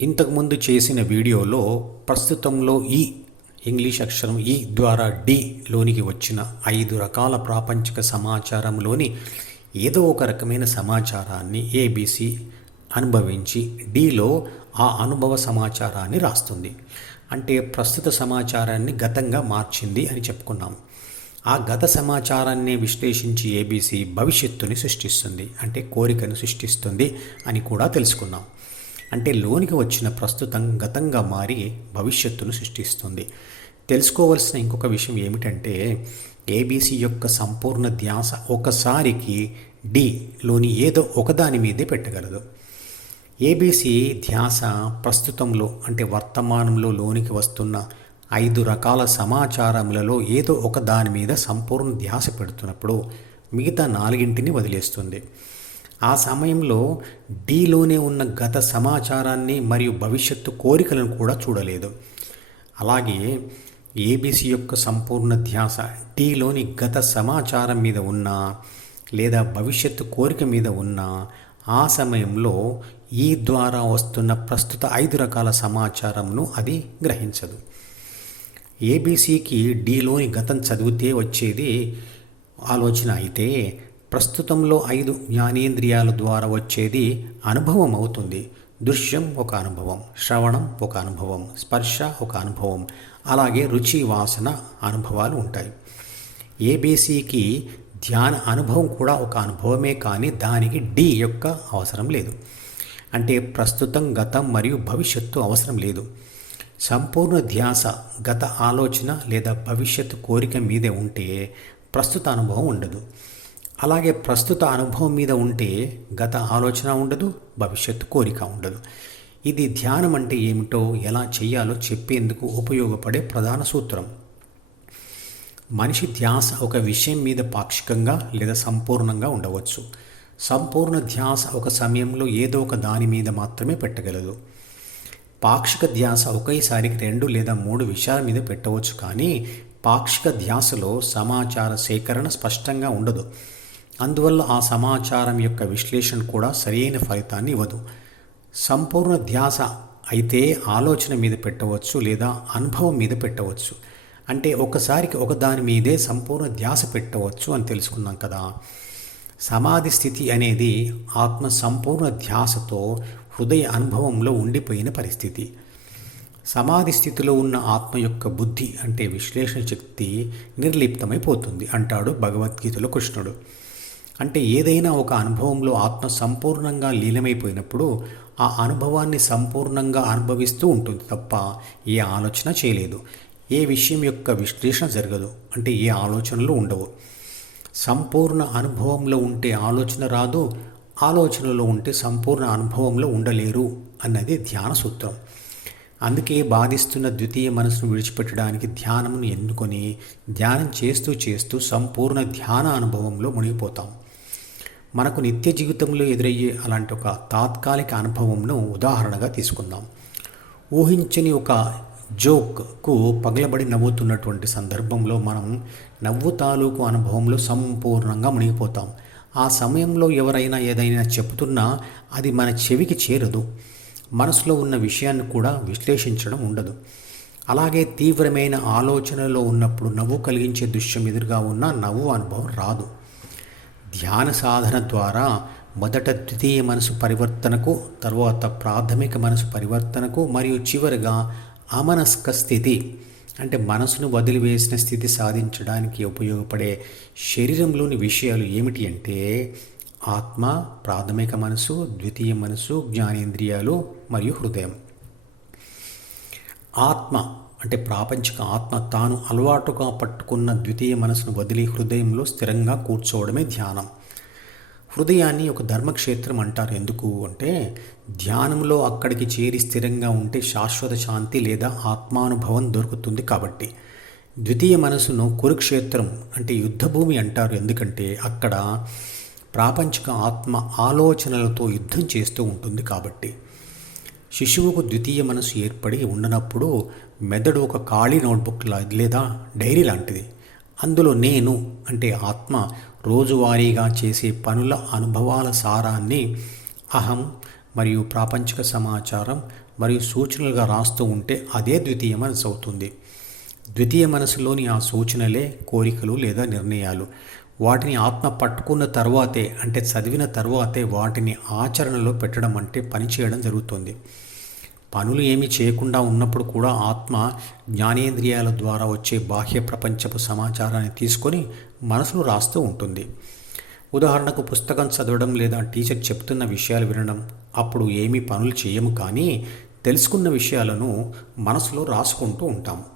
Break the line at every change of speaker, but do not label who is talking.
ఇంతకుముందు చేసిన వీడియోలో ప్రస్తుతంలో ఈ ఇంగ్లీష్ అక్షరం ఈ ద్వారా డి లోనికి వచ్చిన ఐదు రకాల ప్రాపంచిక సమాచారంలోని ఏదో ఒక రకమైన సమాచారాన్ని ఏబిసి అనుభవించి డిలో ఆ అనుభవ సమాచారాన్ని రాస్తుంది. అంటే ప్రస్తుత సమాచారాన్ని గతంగా మార్చింది అని చెప్పుకున్నాం. ఆ గత సమాచారాన్ని విశ్లేషించి ఏబీసీ భవిష్యత్తుని సృష్టిస్తుంది. అంటే కోరికను సృష్టిస్తుంది అని కూడా తెలుసుకున్నాం. అంటే లోనికి వచ్చిన ప్రస్తుతం గతంగా మారి భవిష్యత్తును సృష్టిస్తుంది. తెలుసుకోవలసిన ఇంకొక విషయం ఏమిటంటే ఏబీసీ యొక్క సంపూర్ణ ధ్యాస ఒకసారికి డిలోని ఏదో ఒకదాని మీదే పెట్టగలదు. ఏబీసీ ధ్యాస ప్రస్తుతంలో అంటే వర్తమానంలో లోనికి వస్తున్న ఐదు రకాల సమాచారములలో ఏదో ఒక దాని మీద సంపూర్ణ ధ్యాస పెడుతున్నప్పుడు మిగతా నాలుగింటిని వదిలేస్తుంది. ఆ సమయంలో డీలోనే ఉన్న గత సమాచారాన్ని మరియు భవిష్యత్తు కోరికలను కూడా చూడలేదు. అలాగే ఏబీసీ యొక్క సంపూర్ణ ధ్యాస డీలోని గత సమాచారం మీద ఉన్న లేదా భవిష్యత్తు కోరిక మీద ఉన్న ఆ సమయంలో ఈ ద్వారా వస్తున్న ప్రస్తుత ఐదు రకాల సమాచారంను అది గ్రహించదు. ఏబీసీకి డీలోని గతం చదివితే వచ్చేది ఆలోచన అయితే ప్రస్తుతంలో ఐదు జ్ఞానేంద్రియాల ద్వారా వచ్చేది అనుభవం అవుతుంది దృశ్యం ఒక అనుభవం శ్రవణం ఒక అనుభవం స్పర్శ ఒక అనుభవం అలాగే రుచి వాసన అనుభవాలు ఉంటాయి. ఏబీసీకి ధ్యాన అనుభవం కూడా ఒక అనుభవమే కానీ దానికి డి యొక్క అవసరం లేదు. అంటే ప్రస్తుతం గతం మరియు భవిష్యత్తు అవసరం లేదు. సంపూర్ణ ధ్యాస గత ఆలోచన లేదా భవిష్యత్తు కోరిక మీదే ఉంటే ప్రస్తుత అనుభవం ఉండదు. అలాగే ప్రస్తుత అనుభవం మీద ఉంటే గత ఆలోచన ఉండదు భవిష్యత్తు కోరిక ఉండదు. ఇది ధ్యానం అంటే ఏమిటో ఎలా చేయాలో చెప్పేందుకు ఉపయోగపడే ప్రధాన సూత్రం. మనిషి ధ్యాస ఒక విషయం మీద పాక్షికంగా లేదా సంపూర్ణంగా ఉండవచ్చు. సంపూర్ణ ధ్యాస ఒక సమయంలో ఏదో ఒక దాని మీద మాత్రమే పెట్టగలదు. పాక్షిక ధ్యాస ఒకేసారికి రెండు లేదా మూడు విషయాల మీద పెట్టవచ్చు కానీ పాక్షిక ధ్యాసలో సమాచార సేకరణ స్పష్టంగా ఉండదు. అందువల్ల ఆ సమాచారం యొక్క విశ్లేషణ కూడా సరైన ఫలితాన్ని ఇవ్వదు. సంపూర్ణ ధ్యాస అయితే ఆలోచన మీద పెట్టవచ్చు లేదా అనుభవం మీద పెట్టవచ్చు. అంటే ఒకసారికి ఒక దాని మీదే సంపూర్ణ ధ్యాస పెట్టవచ్చు అని తెలుసుకున్నాం కదా. సమాధి స్థితి అనేది ఆత్మ సంపూర్ణ ధ్యాసతో హృదయ అనుభవంలో ఉండిపోయిన పరిస్థితి. సమాధి స్థితిలో ఉన్న ఆత్మ యొక్క బుద్ధి అంటే విశ్లేషణ శక్తి నిర్లిప్తమైపోతుంది అంటాడు భగవద్గీతలో కృష్ణుడు. అంటే ఏదైనా ఒక అనుభవంలో ఆత్మ సంపూర్ణంగా లీనమైపోయినప్పుడు ఆ అనుభవాన్ని సంపూర్ణంగా అనుభవిస్తూ ఉంటుంది తప్ప ఏ ఆలోచన చేయలేదు. ఏ విషయం యొక్క విశ్లేషణ జరగదు. అంటే ఏ ఆలోచనలు ఉండవు. సంపూర్ణ అనుభవంలో ఉంటే ఆలోచన రాదు ఆలోచనలో ఉంటే సంపూర్ణ అనుభవంలో ఉండలేరు అన్నది ధ్యాన సూత్రం. అందుకే బాధిస్తున్న ద్వితీయ మనసును విడిచిపెట్టడానికి ధ్యానమును ఎన్నుకొని ధ్యానం చేస్తూ చేస్తూ సంపూర్ణ ధ్యాన అనుభవంలో మునిగిపోతాం. మనకు నిత్య జీవితంలో ఎదురయ్యే అలాంటి ఒక తాత్కాలిక అనుభవంను ఉదాహరణగా తీసుకుందాం. ఊహించని ఒక జోక్కు పగలబడి నవ్వుతున్నటువంటి సందర్భంలో మనం నవ్వు తాలూకు అనుభవంలో సంపూర్ణంగా మునిగిపోతాం. ఆ సమయంలో ఎవరైనా ఏదైనా చెబుతున్నా అది మన చెవికి చేరదు. మనసులో ఉన్న విషయాన్ని కూడా విశ్లేషించడం ఉండదు. అలాగే తీవ్రమైన ఆలోచనలో ఉన్నప్పుడు నవ్వు కలిగించే దృశ్యం ఎదురుగా ఉన్న నవ్వు అనుభవం రాదు. ధ్యాన సాధన ద్వారా మొదట ద్వితీయ మనసు పరివర్తనకు తరువాత ప్రాథమిక మనసు పరివర్తనకు మరియు చివరిగా అమనస్క స్థితి అంటే మనసును వదిలివేసిన స్థితి సాధించడానికి ఉపయోగపడే శరీరంలోని విషయాలు ఏమిటి అంటే ఆత్మ ప్రాథమిక మనసు ద్వితీయ మనసు జ్ఞానేంద్రియాలు మరియు హృదయం. ఆత్మ అంటే ప్రాపంచిక ఆత్మ తాను అలవాటుగా పట్టుకున్న ద్వితీయ మనసును వదిలి హృదయంలో స్థిరంగా కూర్చోవడమే ధ్యానం. హృదయాన్ని ఒక ధర్మక్షేత్రం అంటారు. ఎందుకు అంటే ధ్యానంలో అక్కడికి చేరి స్థిరంగా ఉంటే శాశ్వత శాంతి లేదా ఆత్మానుభవం దొరుకుతుంది కాబట్టి. ద్వితీయ మనసును కురుక్షేత్రం అంటే యుద్ధభూమి అంటారు. ఎందుకంటే అక్కడ ప్రాపంచిక ఆత్మ ఆలోచనలతో యుద్ధం చేస్తూ ఉంటుంది కాబట్టి. శిశువుకు ద్వితీయ మనసు ఏర్పడి ఉండనప్పుడు మెదడు ఒక ఖాళీ నోట్బుక్ లేదా డైరీ లాంటిది. అందులో నేను అంటే ఆత్మ రోజువారీగా చేసే పనుల అనుభవాల సారాన్ని అహం మరియు ప్రాపంచిక సమాచారం మరియు సూచనలుగా రాస్తూ ఉంటే అదే ద్వితీయ మనసు అవుతుంది. ద్వితీయ మనసులోని ఆ సూచనలే కోరికలు లేదా నిర్ణయాలు. వాటిని ఆత్మ పట్టుకున్న తర్వాతే అంటే చదివిన తర్వాతే వాటిని ఆచరణలో పెట్టడం అంటే పని చేయడం జరుగుతుంది. పనులు ఏమీ చేయకుండా ఉన్నప్పుడు కూడా ఆత్మ జ్ఞానేంద్రియాల ద్వారా వచ్చే బాహ్య ప్రపంచపు సమాచారాన్ని తీసుకొని మనసులో రాస్తూ ఉంటుంది. ఉదాహరణకు పుస్తకం చదవడం లేదా టీచర్ చెప్తున్న విషయాలు వినడం అప్పుడు ఏమీ పనులు చేయము కానీ తెలుసుకున్న విషయాలను మనసులో రాసుకుంటూ ఉంటాము